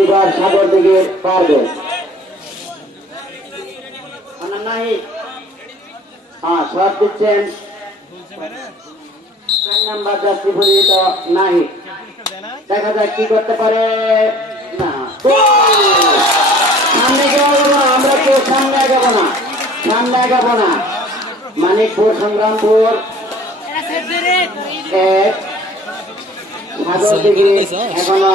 Goalkeeper Sagar দিকে পারবে হ্যাঁ। শট দিচ্ছেন। চার নাম্বার যাত্রী পরিচিত নাই দেখা যাক কি করতে পারে। না। সামনে গেবো না আমরা কেউ সামনে আগাবো না। সামনে আগাবো না। মানিকপুর সংগ্রামপুর। এক। সাগর দিকে এখনও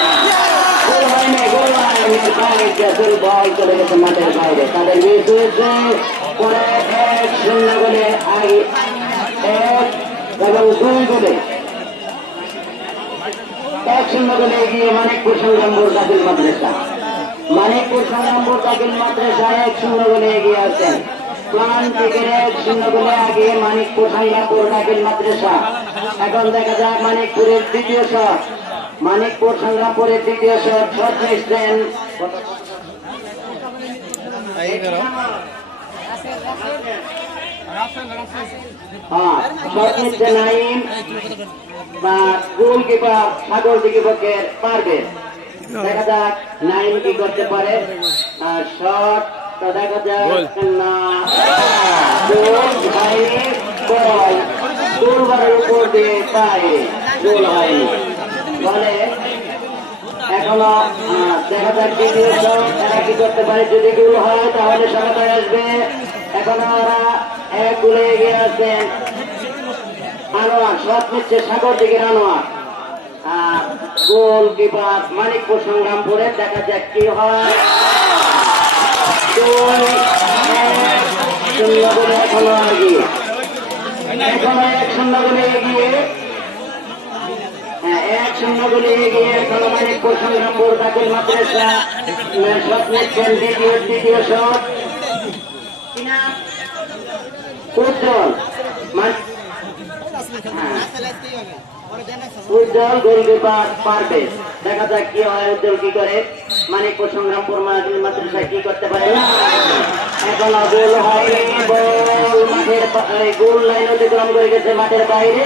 বাইরে বল চলে গেছে মাঠের বাইরে তাদের মিস হয়েছে পরে এক শূন্য গোলে এক এবং দুই গোলে এক শূন্য গোলে এগিয়ে মানিকপুর সংগ্রামপুর দাখিল মাদ্রাসা মানিকপুর সংগ্রামপুর দাখিল মাদ্রাসা এক শূন্য গোলে এগিয়ে আছেন মানিকপুর এখন দেখা যাক মানিকপুরের দ্বিতীয় শট মানিকপুর সংগ্রামপুরের দ্বিতীয় শট শট বা গোলকিপার সাগর দিকে পারবে। দেখা যাক নাইম কি করতে পারে। আর শট তো দেখা যাক না গোল হয়নি বল দুর্বারের উপর দিয়ে পায়ে বলে দেখা যাক দ্বিতীয় শট এরা কি করতে পারে যদি গোল হয় তাহলে সমতায় আসবে। এখনও ওরা এক গোলে এগিয়ে আছেন আনোয়ার শট নিচ্ছে সাগর দিকে আনোয়ার। আর গোল কিপার মানিকপুর সংগ্রামপুরে দেখা যাক কি হয়। দুই, এক, শূন্য গোলে এখনও এক শূন্য গোলে এগিয়ে। উজ্জ্বল, মান- উজ্জ্বল গোলকিপার পারবে। দেখা যাক কি হয় উজ্জ্বল কি করে। মানিকপুর সংগ্রামপুর মাদ্রাসা কি করতে পারে? এখন গোল পা- গোল লাইন অতিক্রম করে গেছে মাঠের বাইরে।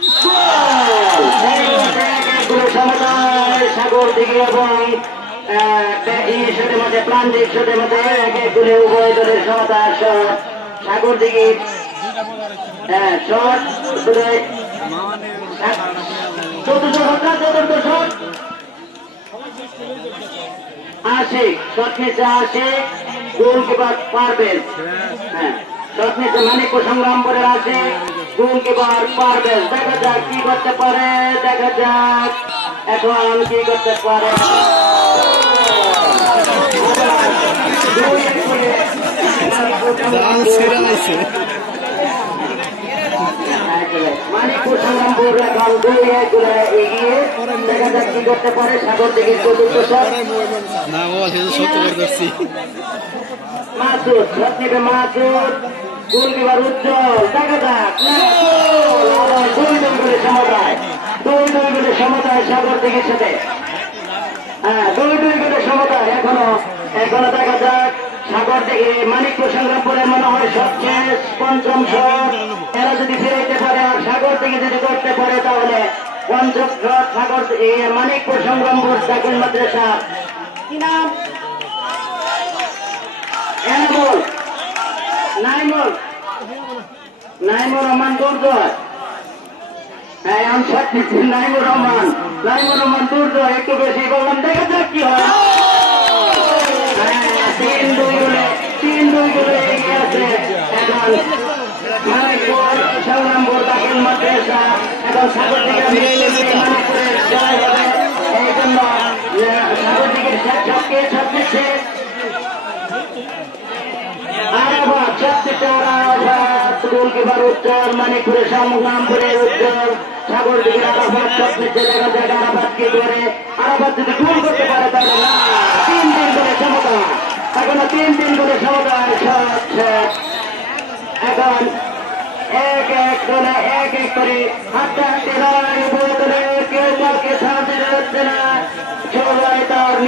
গোল! সাগর দিকে এবং ইসের মধ্যে প্রান্তিক শটের মধ্যে এক এক করে উভয় দলের সমতায় shot Sagar shot Ashiq shot নিচে আশিক গোলকিপার পারবেন হ্যাঁ শট নিচে মানিকপুর সংগ্রাম করে আছে গোলকিপার পারবেন দেখা যাক কি করতে পারে দেখা যাক। এখন কি করতে পারে? মানিকপুর সংগ্রামপুর এখন দুই এক করে এগিয়ে দেখা যাক কি করতে পারে সাগর দিকে চতুর্থ না সত্য মাসুদ। গোলকিপার উজ্জ্বল দেখা যাক গোল! দুই দুই করে সমতায় দুই দুই করে সমতায় সাগর দিকে সাথে হ্যাঁ দুই দুই করে সমতায় এখনও এখনও দেখা যাক সাগর দিকে মানিকপুর সংগ্রামপুরের মনে হয় সবচেয়ে পঞ্চম শট এরা যদি ফিরাইতে পারে আর সাগর থেকে যদি করতে পারে তাহলে পঞ্চম শট সাগর মানিকপুর সংগ্রামপুর দাখিল মাদ্রাসা। কি নাম? এনামুল। নাইমুল। নাইমুর রহমান দুর্জয় হ্যাঁ আমি নিচ্ছি নাইমুর রহমান। নাইমুর রহমান দুর্জয় একটু বেশি বললাম দেখা যাক কি হয়। হ্যাঁ, তিন দুই গোলে তিন দুই আছে এখন মানিকপুর সংগ্রামপুর সাগর দিকে মানিকপুরের সবচেয়ে আরাফাত সবচেয়ে আরাফাত গোলকিপার উজ্জ্বল, মানিকপুরের সংগ্রামপুরের উজ্জ্বল, সাগর দিকের আরাফাত সবচেয়ে দেখা যায় আরাফাত কি করে যদি গোল করতে পারে তাহলে তিন তিন করে সমতা। এখনও তিন তিন করে সমতা এখন এক এক করে এক এক করে হাঁটতে লড়াই বদলে কেউ কাউকে সাহায্য যাচ্ছে না।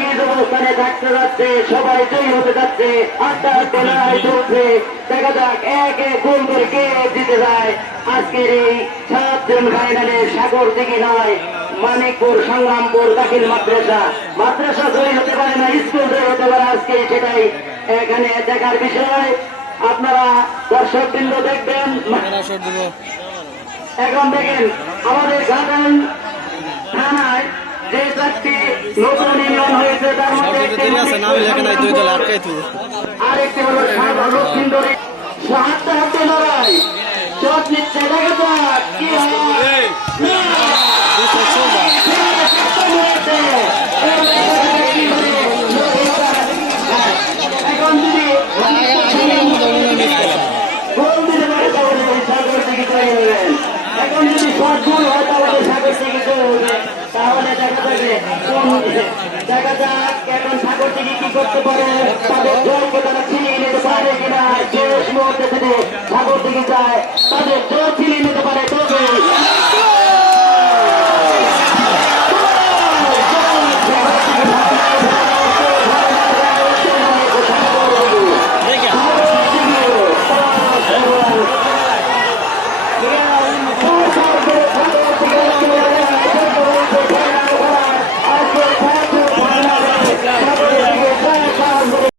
নিজ অবস্থানে থাকতে যাচ্ছে সবাই জয়ী হতে যাচ্ছে লড়াই চলছে। দেখা যাক এক এক গোল করে কে জিতে যায়। আজকের এই ফাইনালে সাগর দিঘি নয় মানিকপুর সংগ্রামপুর দাখিল মাদ্রাসা। মাদ্রাসা জয়ী হতে পারে না স্কুল জয়ী হতে পারে আজকে সেটাই এখানে দেখার বিষয়। আপনারা দর্শক বৃন্দ দেখবেন। এখন দেখেন আমাদের গার্ডেন থানায় যে চারটি নতুন ইউনিয়ন হয়েছে তার মধ্যে সবচেয়ে নাম লেখা নাই দুই দল আটকাই তো আরেকটি হলো লক্ষ্মীন্দরী হাতে হাতে লড়াই। চট নিচ্ছে দেখা যাক কি হয় না! দুশো চৌবা এখন যদি গোল দিতে পারে তাহলে ওই সাগর থেকে জয় হবেন এখন যদি শট গোল হয় তাহলে সাগর থেকে জয় হবে তাহলে দেখা যাক এখন সাগর থেকে কি করতে পারে তাদের জয়কে তারা সাগর থেকে যায়, তাদের